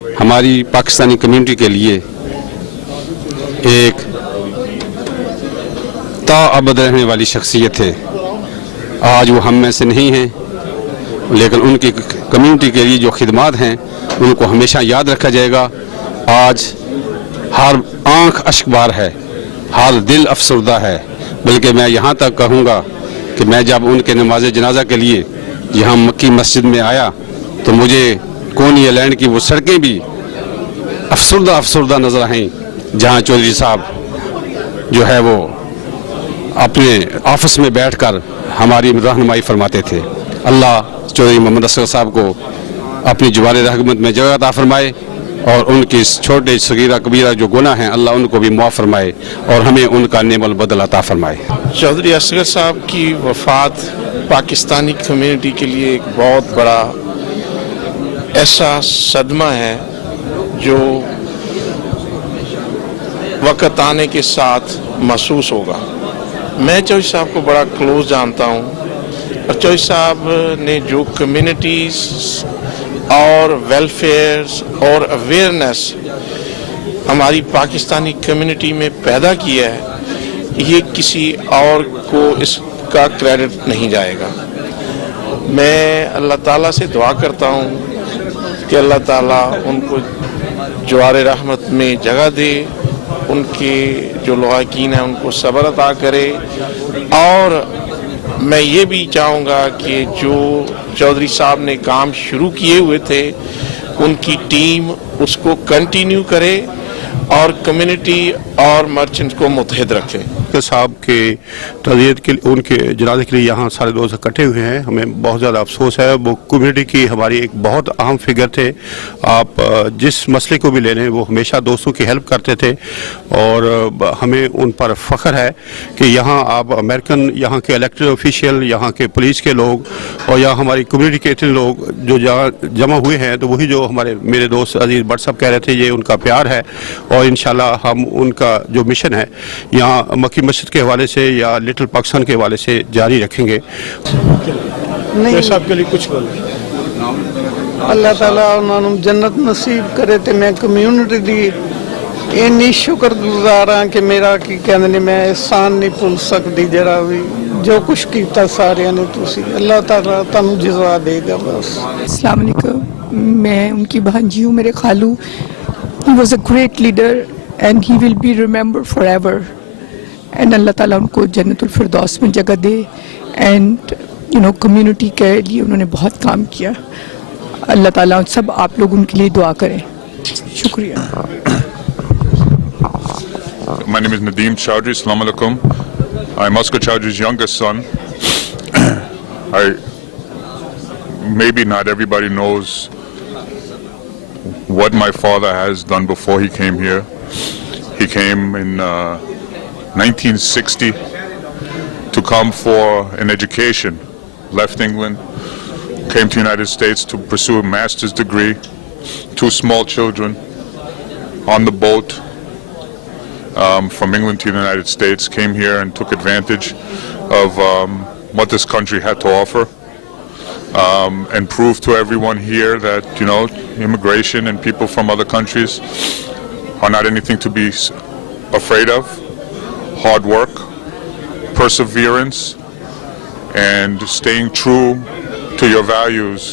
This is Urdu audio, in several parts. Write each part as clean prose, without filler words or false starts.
ہماری پاکستانی کمیونٹی کے لیے ایک تاابد رہنے والی شخصیت ہے. آج وہ ہم میں سے نہیں ہیں، لیکن ان کی کمیونٹی کے لیے جو خدمات ہیں ان کو ہمیشہ یاد رکھا جائے گا. آج ہر آنکھ اشک بار ہے، ہر دل افسردہ ہے، بلکہ میں یہاں تک کہوں گا کہ میں جب ان کے نماز جنازہ کے لیے یہاں مکی مسجد میں آیا تو مجھے کونی لینڈ کی وہ سڑکیں بھی افسردہ نظر آئیں، جہاں چودھری صاحب جو ہے وہ اپنے آفس میں بیٹھ کر ہماری رہنمائی فرماتے تھے. اللہ چودھری محمد اصغر صاحب کو اپنی جوار رحمت میں جگہ عطا فرمائے، اور ان کی چھوٹے صغیرہ کبیرہ جو گناہ ہیں اللہ ان کو بھی معاف فرمائے اور ہمیں ان کا نعم البدل عطا فرمائے. چودھری اصغر صاحب کی وفات پاکستانی کمیونٹی کے لیے ایک بہت بڑا ایسا صدمہ ہے جو وقت آنے کے ساتھ محسوس ہوگا. میں چودھری صاحب کو بڑا کلوز جانتا ہوں، اور چودھری صاحب نے جو کمیونٹیز اور ویلفیئرز اور اویئرنیس ہماری پاکستانی کمیونٹی میں پیدا کیا ہے، یہ کسی اور کو اس کا کریڈٹ نہیں جائے گا. میں اللہ تعالیٰ سے دعا کرتا ہوں کہ اللہ تعالیٰ ان کو جوار رحمت میں جگہ دے، ان کے جو لواحقین ہیں ان کو صبر عطا کرے. اور میں یہ بھی چاہوں گا کہ جو چودھری صاحب نے کام شروع کیے ہوئے تھے ان کی ٹیم اس کو کنٹینیو کرے اور کمیونٹی اور مرچنٹ کو متحد رکھے. صاحب کے تعزیت کے ان کے جنازے کے لیے یہاں سارے دوست اکٹھے ہوئے ہیں. ہمیں بہت زیادہ افسوس ہے. وہ کمیونٹی کی ہماری ایک بہت اہم فگر تھے. آپ جس مسئلے کو بھی لے لیں وہ ہمیشہ دوستوں کی ہیلپ کرتے تھے، اور ہمیں ان پر فخر ہے کہ یہاں آپ امریکن یہاں کے الیکٹڈ آفیشیل، یہاں کے پولیس کے لوگ اور یہاں ہماری کمیونٹی کے اتنے لوگ جو جمع ہوئے ہیں، تو وہی جو ہمارے میرے دوست عزیز بٹ صاحب کہہ رہے تھے یہ ان کا پیار ہے. اور انشاءاللہ ہم ان کا جو مشن ہے یہاں مکی مسجد کے حوالے سے یا لٹل پاکستان کے حوالے سے جاری رکھیں گے. صاحب کے لیے کچھ اللہ تعالیٰ انہوں نے جنت نصیب کرے. تو میں کمیونٹی دی اینی شکر گزار ہاں کہ میرا کی کہنے میں احسان نہیں بھول سکتی. جڑا بھی جو کچھ کیتا سارے نے تسی اللہ تعالیٰ تم جزا دے گا. بس السلام علیکم. میں ان کی بھانجی ہوں. میرے خالو he was a great leader and he will be remembered forever. And اللہ تعالیٰ ان کو جنت الفردوس میں جگہ دے. اینڈ کمیونٹی کے لیے انہوں نے بہت کام کیا. اللہ تعالیٰ سب آپ لوگ ان کے لیے دعا کریں. شکریہ. My name is Nadeem Chowdhury. Assalamu alaikum. I'm Oscar Chowdhury's youngest son. Maybe not everybody knows what my father has done before he came here. He came in 1960 to come for an education, left England, came to the United States to pursue a master's degree, 2 small children, on the boat from England to the United States, came here and took advantage of what this country had to offer, and proved to everyone here that, immigration and people from other countries are not anything to be afraid of. Hard work, perseverance, and staying true to your values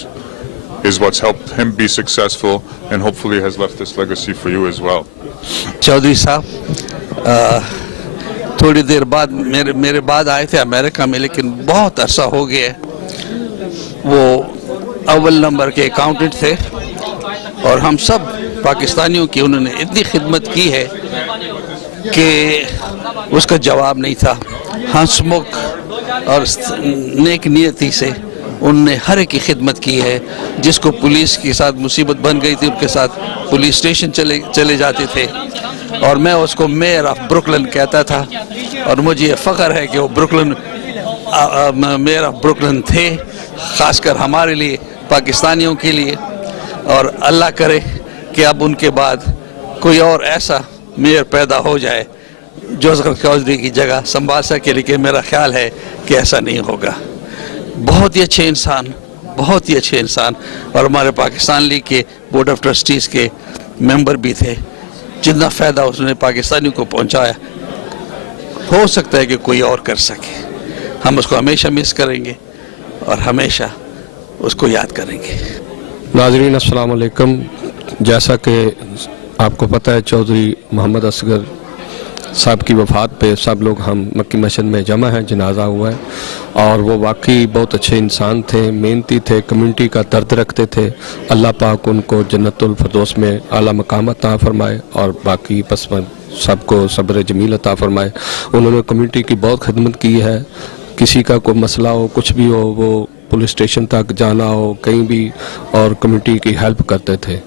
is what's helped him be successful, and hopefully has left this legacy for you as well. Chaudhry صاحب تھوڑی دیر بعد میرے بعد آئے تھے امریکہ میں، لیکن بہت عرصہ ہو گیا. وہ اول نمبر کے اکاؤنٹنٹ تھے، اور ہم سب پاکستانیوں کی انہوں نے اتنی خدمت کی ہے کہ اس کا جواب نہیں تھا. ہنس مکھ اور نیک نیتی سے ان نے ہر ایک کی خدمت کی ہے. جس کو پولیس کے ساتھ مصیبت بن گئی تھی ان کے ساتھ پولیس اسٹیشن چلے جاتے تھے، اور میں اس کو میئر آف بروکلن کہتا تھا. اور مجھے یہ فخر ہے کہ وہ میئر آف بروکلن تھے، خاص کر ہمارے لیے پاکستانیوں کے لیے. اور اللہ کرے کہ اب ان کے بعد کوئی اور ایسا میئر پیدا ہو جائے جو اصغر چودھری کی جگہ سنبھال سکے، لیکن میرا خیال ہے کہ ایسا نہیں ہوگا. بہت ہی اچھے انسان، بہت ہی اچھے انسان، اور ہمارے پاکستان لیگ کے بورڈ آف ٹرسٹیز کے ممبر بھی تھے. جتنا فائدہ اس نے پاکستانیوں کو پہنچایا ہو سکتا ہے کہ کوئی اور کر سکے. ہم اس کو ہمیشہ مس کریں گے اور ہمیشہ اس کو یاد کریں گے. ناظرین السلام علیکم. جیسا کہ آپ کو پتہ ہے چودھری محمد اصغر صاحب کی وفات پہ سب لوگ ہم مکی مسجد میں جمع ہیں، جنازہ ہوا ہے، اور وہ واقعی بہت اچھے انسان تھے، محنتی تھے، کمیونٹی کا درد رکھتے تھے. اللہ پاک ان کو جنت الفردوس میں اعلیٰ مقام عطا فرمائے اور باقی پس سب کو صبر جمیل عطا فرمائے. انہوں نے کمیونٹی کی بہت خدمت کی ہے. کسی کا کوئی مسئلہ ہو، کچھ بھی ہو، وہ پولیس اسٹیشن تک جانا ہو، کہیں بھی، اور کمیونٹی کی ہیلپ کرتے تھے.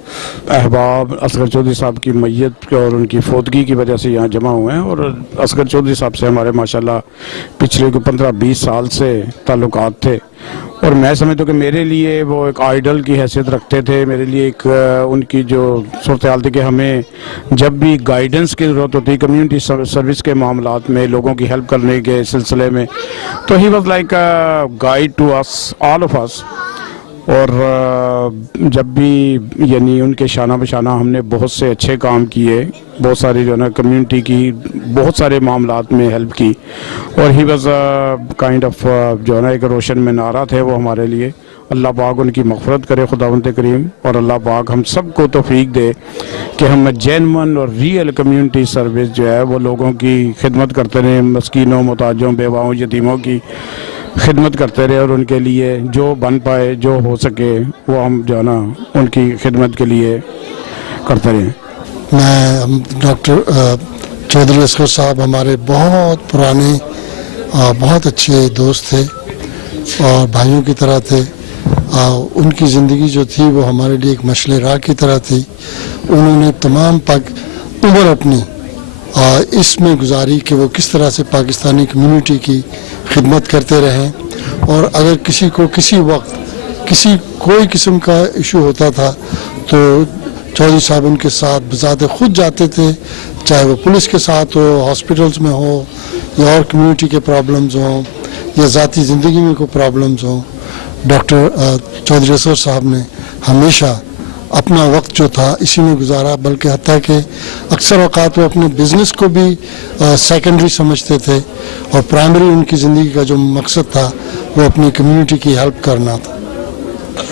احباب اصغر چودھری صاحب کی میت اور ان کی فوتگی کی وجہ سے یہاں جمع ہوئے ہیں، اور اصغر چودھری صاحب سے ہمارے ماشاءاللہ پچھلے 15-20 سال سے تعلقات تھے، اور میں سمجھتا ہوں کہ میرے لیے وہ ایک آئیڈل کی حیثیت رکھتے تھے. میرے لیے ایک ان کی جو صورتحال تھی کہ ہمیں جب بھی گائیڈنس کی ضرورت ہوتی کمیونٹی سروس کے معاملات میں، لوگوں کی ہیلپ کرنے کے سلسلے میں، تو he was like guide to us all of us. اور جب بھی یعنی ان کے شانہ بشانہ ہم نے بہت سے اچھے کام کیے، بہت ساری جو ہے نا کمیونٹی کی بہت سارے معاملات میں ہیلپ کی، اور ہی واز کائنڈ آف جو ہے نا ایک روشن منارہ تھے وہ ہمارے لیے. اللہ پاک ان کی مغفرت کرے خداوند کریم، اور اللہ پاک ہم سب کو توفیق دے کہ ہم جینون اور ریئل کمیونٹی سروس جو ہے وہ لوگوں کی خدمت کرتے رہیں، مسکینوں، محتاجوں، بیواؤں، یتیموں کی خدمت کرتے رہے، اور ان کے لیے جو بن پائے، جو ہو سکے، وہ ہم جو ہے نا ان کی خدمت کے لیے کرتے رہیں. میں ڈاکٹر چودھری اصغر صاحب ہمارے بہت پرانے بہت اچھے دوست تھے اور بھائیوں کی طرح تھے. ان کی زندگی جو تھی وہ ہمارے لیے ایک مشعل راہ کی طرح تھی. انہوں نے تمام عمر اپنی اس میں گزاری کہ وہ کس طرح سے پاکستانی کمیونٹی کی خدمت کرتے رہیں، اور اگر کسی کو کسی وقت کوئی قسم کا ایشو ہوتا تھا تو چودھری صاحب ان کے ساتھ بذات خود جاتے تھے، چاہے وہ پولیس کے ساتھ ہو، ہاسپٹلز میں ہو، یا اور کمیونٹی کے پرابلمز ہوں، یا ذاتی زندگی میں کوئی پرابلمز ہوں. ڈاکٹر چودھری اصغر صاحب نے ہمیشہ اپنا وقت جو تھا اسی میں گزارا، بلکہ حتیٰ کہ اکثر اوقات وہ اپنے بزنس کو بھی سیکنڈری سمجھتے تھے، اور پرائمری ان کی زندگی کا جو مقصد تھا وہ اپنی کمیونٹی کی ہیلپ کرنا تھا.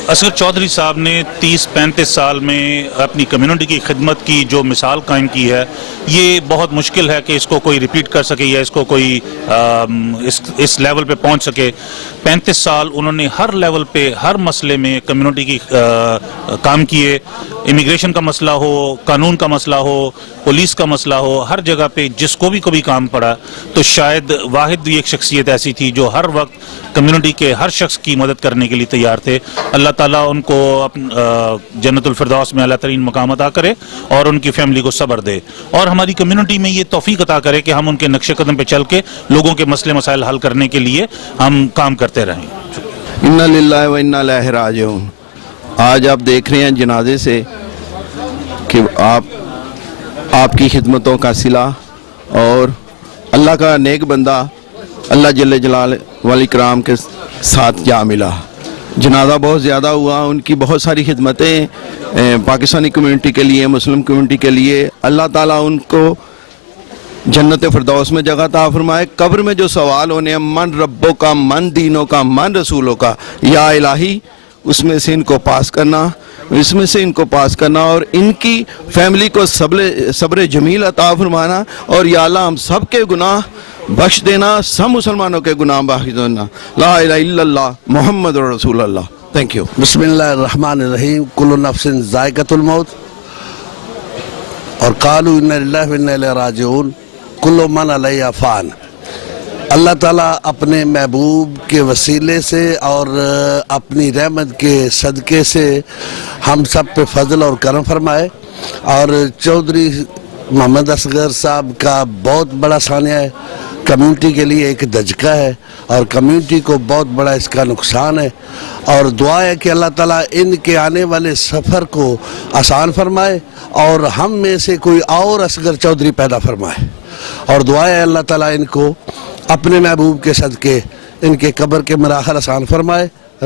اصغر چودھری صاحب نے 30-35 سال میں اپنی کمیونٹی کی خدمت کی جو مثال قائم کی ہے، یہ بہت مشکل ہے کہ اس کو کوئی ریپیٹ کر سکے یا اس کو کوئی اس لیول پہ پہنچ سکے. 35 سال انہوں نے ہر لیول پہ ہر مسئلے میں کمیونٹی کی کام کیے. امیگریشن کا مسئلہ ہو، قانون کا مسئلہ ہو، پولیس کا مسئلہ ہو، ہر جگہ پہ جس کو بھی کبھی کام پڑا تو شاید واحد ایک شخصیت ایسی تھی جو ہر وقت کمیونٹی کے ہر شخص کی مدد کرنے کے لیے تیار تھے. اللہ تعالیٰ ان کو جنت الفردوس میں اعلیٰ ترین مقام عطا کرے اور ان کی فیملی کو صبر دے، اور ہماری کمیونٹی میں یہ توفیق عطا کرے کہ ہم ان کے نقش قدم پہ چل کے لوگوں کے مسئلے مسائل حل کرنے کے لیے ہم کام کرتے رہیں. انا للہ و انا الیہ راجعون. آج آپ دیکھ رہے ہیں جنازے سے کہ آپ کی خدمتوں کا صلہ اور اللہ کا نیک بندہ اللہ جل جلال والاکرام کے ساتھ جا ملا. جنازہ بہت زیادہ ہوا. ان کی بہت ساری خدمتیں پاکستانی کمیونٹی کے لیے، مسلم کمیونٹی کے لیے. اللہ تعالیٰ ان کو جنت فردوس میں جگہ عطا فرمائے. قبر میں جو سوال ہونے ہیں، من ربوں کا، من دینوں کا، من رسولوں کا، یا الہی اس میں سے ان کو پاس کرنا، اور ان کی فیملی کو صبر جمیل عطا فرمانا، اور یا اللہ ہم سب کے گناہ بخش دینا، سب مسلمانوں کے گناہ بخش دینا. لا الہ الا اللہ محمد رسول اللہ. Thank you. بسم اللہ الرحمن الرحیم. کل نفس ذائقۃ الموت، اور قالوا انا للہ و انا الیہ راجعون. کل من علیہا فان. اللہ تعالیٰ اپنے محبوب کے وسیلے سے اور اپنی رحمت کے صدقے سے ہم سب پہ فضل اور کرم فرمائے. اور چودھری محمد اصغر صاحب کا بہت بڑا ثانیہ ہے، کمیونٹی کے لیے ایک دھچکا ہے، اور کمیونٹی کو بہت بڑا اس کا نقصان ہے. اور دعا ہے کہ اللہ تعالیٰ ان کے آنے والے سفر کو آسان فرمائے اور ہم میں سے کوئی اور اصغر چودھری پیدا فرمائے. اور دعا ہے اللہ تعالیٰ ان کو اپنے محبوب کے صدقے ان کے قبر کے مراحل آسان فرمائے.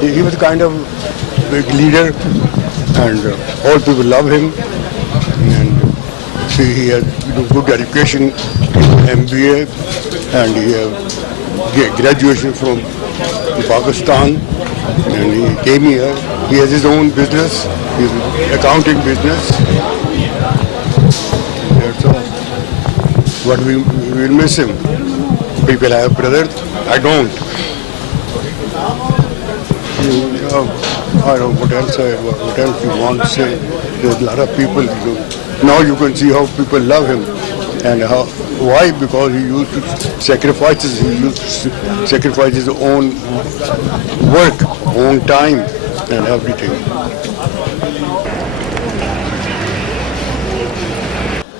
He was kind of big leader, and all people love him. And see, he has good education, MBA, and he has graduation from Pakistan. And he came here. He has his own business, his accounting business. That's all. But we will miss him. People have brothers. I don't. I don't know what else you want to say. There's a lot of people. Now you can see how people love him, and why? Because he used to sacrifice. He used to sacrifice his own work, own time, and everything.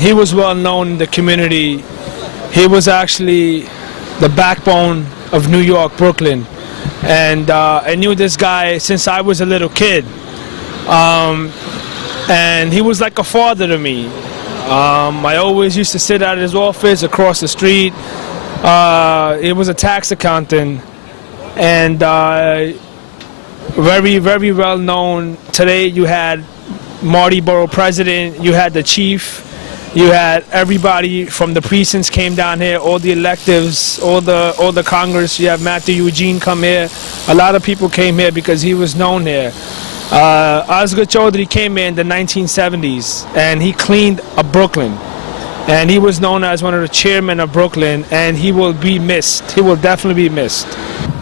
He was well known in the community. He was actually the backbone of New York, Brooklyn. And I knew this guy since I was a little kid. And he was like a father to me. I always used to sit at his office across the street. He was a tax accountant. And very, very well known. Today you had Marty Borough president, you had the chief, you had everybody from the precincts came down here, all the electives, all the Congress. You have Matthew Eugene come here. A lot of people came here because he was known here. Asghar Chaudhry came here in the 1970s and he cleaned up Brooklyn. And he was known as one of the chairmen of Brooklyn, and he will be missed. He will definitely be missed.